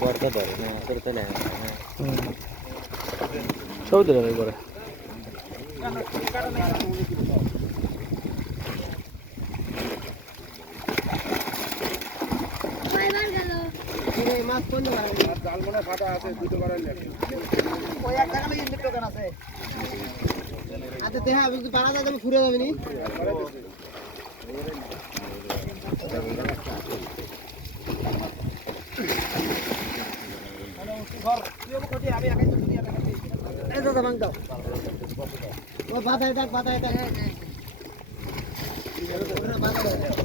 বর্তা ধরে না তোর তো নেয় না সব দিলাম একবারে ওই এক টাকা লাগে দোকান আছে আচ্ছা দেখা আমি যদি পারা যায় আমি ঘুরে যাবি নি। বাধায় দেখ বাধায় দেখ বাধায় দেখ নদীকার পুরো পারা যাবে আর বলতে যাব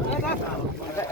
এই জোগাড় বাধায় নিয়ে চলে যাও